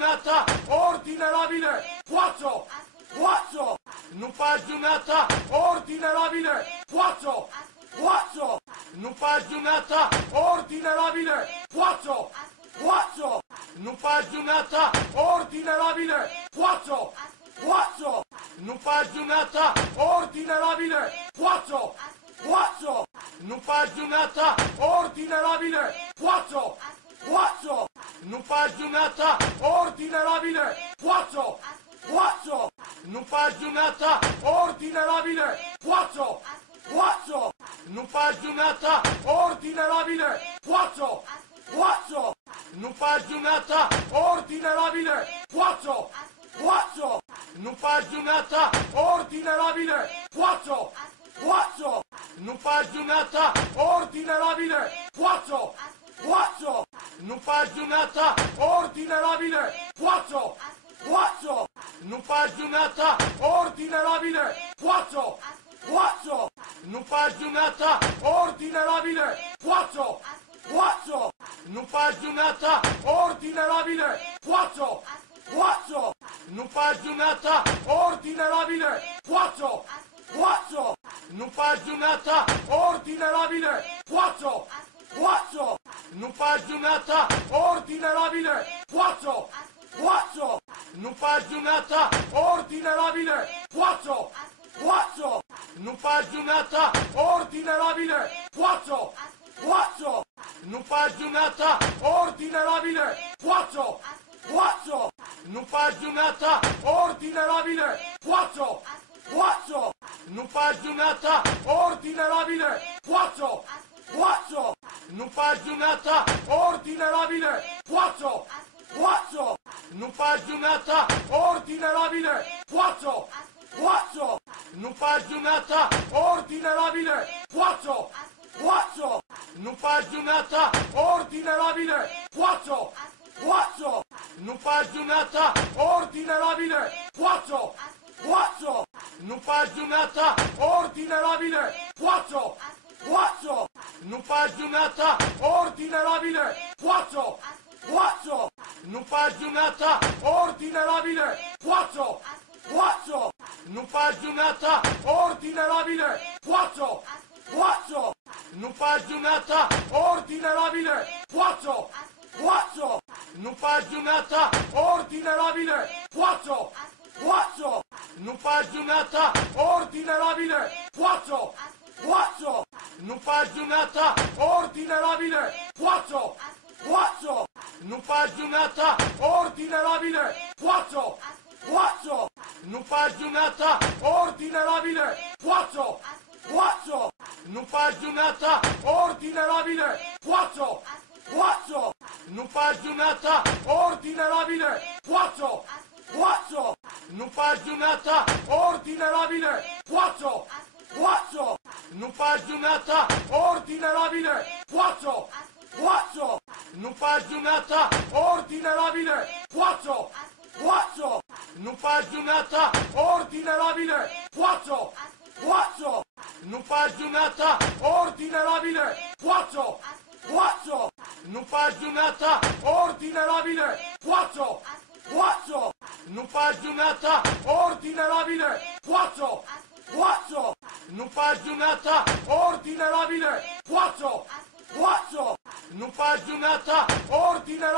giornata ordine labile, quattro, quattro, non fa giornata ordine labile, quattro, quattro, non fa giornata ordine labile, quattro, quattro, non fa giornata ordine labile, quattro, quattro, non fa giornata ordine labile, quattro, quattro, non fa giornata ordine labile, quattro, quattro, non fa giornata ordine labile, quattro, quattro, non fa giornata ordine labile, quattro, quattro, non fa giornata ordine labile, quattro, quattro, non fa giornata ordine labile, quattro, quattro, non fa giornata ordine labile, quattro, quattro, non fa giornata ordine labile, quattro, quattro, non fa giornata ordine labile, quattro, quattro, non fa giornata ordine labile, quattro, quattro, non fa giornata ordine labile, quattro, quattro, non fa giornata ordine labile, quattro, quattro, non fa giornata ordine labile, quattro, quattro, non fa giornata ordine labile, quattro, quattro, non fa giornata ordine labile, quattro, quattro, non fa giornata ordine labile, quattro, quattro, non fa giornata ordine labile, quattro, quattro, non fa giornata ordine labile, quattro, quattro, non fa giornata ordine labile, quattro, quattro, non fa giornata ordine labile, quattro, quattro, non fa giornata ordine labile, quattro, quattro, non fa giornata ordine labile, quattro, quattro, non fa giornata ordine labile, quattro, quattro, non fa giornata ordine labile, quattro, quattro, non fa giornata ordine labile, quattro, quattro, non fa giornata ordine labile, quattro, quattro, non fa giornata ordine labile, quattro, quattro, non fa giornata ordine labile, quattro, quattro, non fa giornata ordine labile, quattro, quattro, non fa giornata ordine labile, quattro, quattro, non fa giornata ordine labile, quattro, quattro, non fa giornata ordine labile, quattro, quattro, non fa giornata ordine labile, quattro, quattro, non fa giornata ordine labile, quattro, quattro, non fa giornata ordine labile, quattro, quattro, non fa giornata ordine labile, quattro, quattro, non fa giornata ordine labile, quattro, quattro, non fa giornata ordine labile, quattro, quattro, non fa giornata ordine labile, quattro, quattro, non fa giornata ordine labile, quattro, quattro, non fa giornata ordine labile, quattro, quattro, non fa giornata ordine labile, quattro, quattro, non fa giornata ordine labile, quattro, quattro, non fa giornata ordine labile, quattro, quattro, non fa giornata ordine labile, quattro, quattro, non fa giornata ordine labile, quattro, quattro, non fa giornata ordine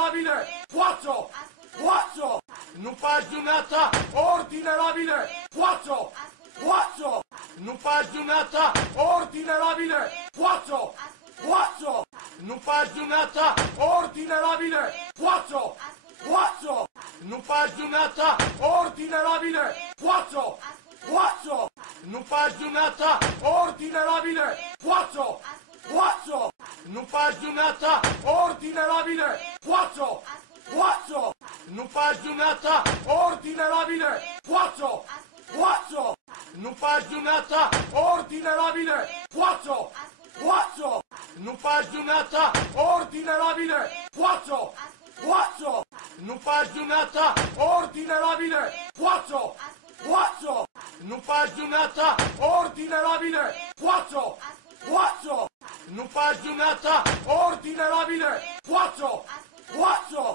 labile, quattro, quattro, non fa giornata ordine labile, quattro, quattro, non fa giornata ordine labile, quattro, quattro, non fa giornata ordine labile, quattro, quattro, non fa giornata ordine labile, quattro, quattro, non fa giornata ordine labile, quattro, quattro, non fa giornata ordine labile, quattro, quattro, non fa giornata ordine labile, quattro, quattro, non fa giornata ordine labile, quattro, quattro, non fa giornata ordine labile, quattro, quattro, non fa giornata ordine labile, quattro, quattro, non fa giornata ordine labile, quattro, quattro,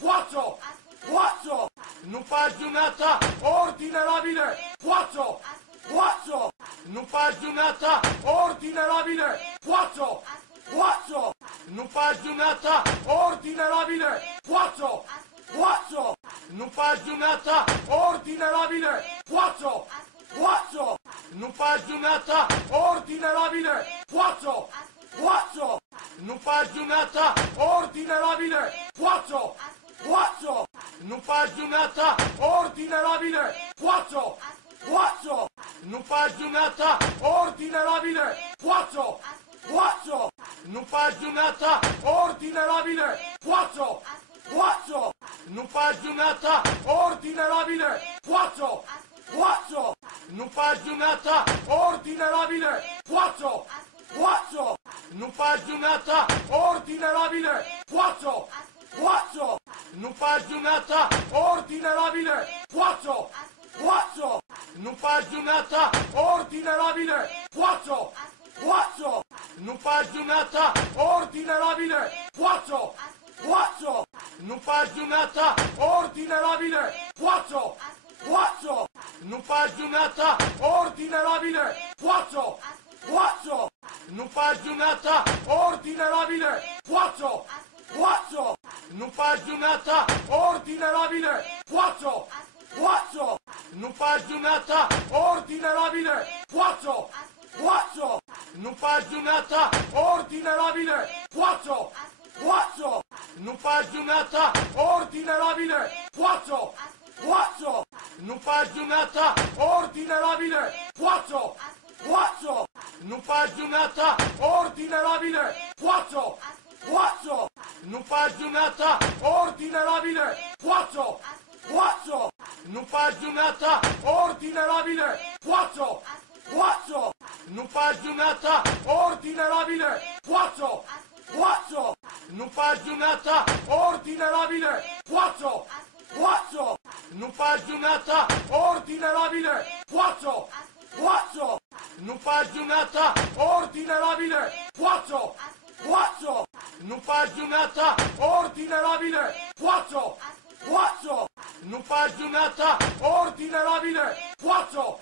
Quattro! Quattro! Non fa giornata! Ordine labile! Quattro! Quattro! Non fa giornata! Ordine labile! Quattro! Quattro! Non fa giornata! Ordine labile! Quattro! Quattro! Non fa giornata! Ordine labile! Quattro! Quattro! Non fa giornata! Ordine labile! Quattro! Quattro! Non fa giornata! Ordine labile! Quattro! Quattro! Non fa giornata! Ordine labile! Quattro! Quattro! Non fa giornata! Ordine labile! Quattro! Quattro! Non fa giornata! Ordine labile! Quattro! Quattro! Non fa giornata! Ordine labile! Quattro! Quattro! Non fa giornata! Ordine labile! Quattro! Quattro! Non fa giornata! Ordine labile! Quattro! Quattro! Non fa giornata! Ordine labile! Quattro! Quattro! Non fa giornata! Ordine labile! Quattro! Quattro! Non fa giornata! Ordine labile! Quattro! Quattro! Non fa giornata! Ordine labile! Quattro! Quattro! Non fa giornata! Ordine labile! Quattro! Quattro! Non fa giornata! Ordine labile! Quattro! Quattro! Non fa giornata! Ordine labile! Quattro! Quattro! Non fa giornata! Ordine labile! Quattro! Quattro! Non fa giornata! Ordine labile! Quattro! Quattro! Non fa giornata! Ordine labile! Quattro! Quattro! Non fa giornata! Ordine labile! Quattro! Quattro! Non fa giornata! Ordine labile! Quattro! Quattro! Non fa giornata! Ordine labile! Quattro! Quattro! Non fa giornata! Ordine labile! Quattro! Quattro! Non fa giornata! Ordine labile! Quattro! Quattro! Non fa giornata! Ordine labile! Quattro! Quattro! Non fa giornata! Ordine labile! Quattro! Quattro! Non fa giornata! Ordine labile! Quattro! Quattro! Non fa giornata! Ordine labile! Quattro! Quattro! Non fa giornata! Ordine labile! Quattro! Quattro! Non fa giornata! Ordine labile! Quattro! Quattro! Non fa giornata! Ordine labile! Quattro!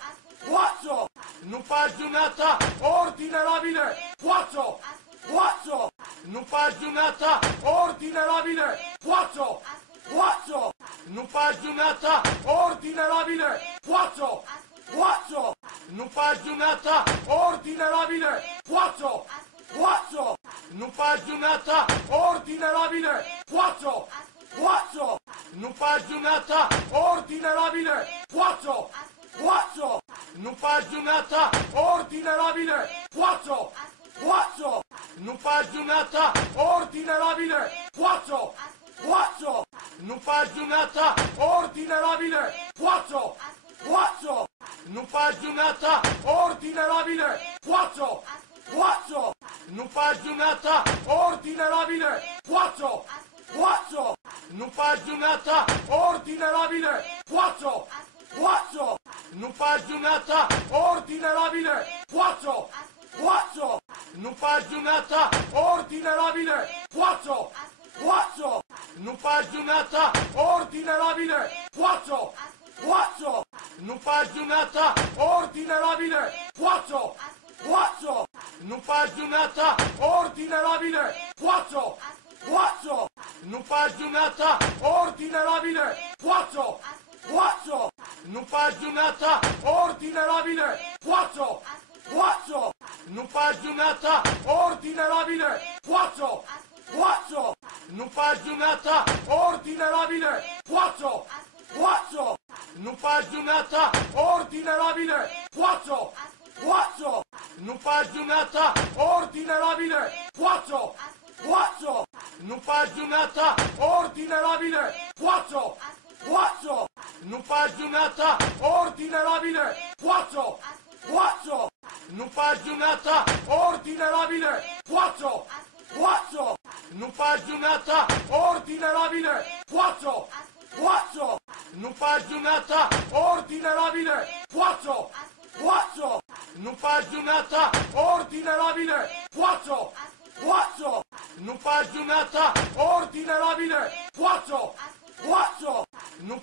Quattro! Non fa giornata! Ordine labile! Quattro! Quattro! Non fa giornata! Ordine labile! Quattro! Quattro! Non fa giornata! Ordine labile! Quattro! Quattro! Non fa giornata! Ordine labile! Quattro! Quattro! Non fa giornata! Ordine labile! Quattro! Quattro! Non fa giornata! Ordine labile! Quattro! Quattro! Non fa giornata! Ordine labile! Quattro! Quattro! Non fa giornata! Ordine labile! Quattro! Quattro! Non fa giornata! Ordine labile! Quattro! Quattro! Non fa giornata! Ordine labile! Quattro! Quattro! Non fa giornata! Ordine labile! Quattro! Quattro! Non fa giornata! Ordine labile! Quattro! Quattro! Non fa giornata! Ordine labile! Quattro! Quattro! Non fa giornata! Ordine labile! Quattro! Quattro! Non fa giornata! Ordine labile! Quattro! Quattro! Non fa giornata! Ordine labile! Quattro! Quattro! Non fa giornata! Ordine labile! Quattro! Quattro! Non fa giornata! Ordine labile! Quattro! Quattro! Non fa giornata! Ordine labile! Quattro! Quattro! Non fa giornata! Ordine labile! Quattro! Quattro! Non fa giornata! Ordine labile! Quattro! Quattro! Non fa giornata! Ordine labile! Quattro! Quattro! Non fa giornata! Ordine labile! Quattro! Quattro! Non fa giornata! Ordine labile! Quattro! Quattro! Non fa giornata! Ordine labile! Quattro! Quattro! Non fa giornata! Ordine labile! Quattro! Quattro! Non fa giornata! Ordine labile! Quattro! Quattro! Non fa giornata! Ordine labile! Quattro!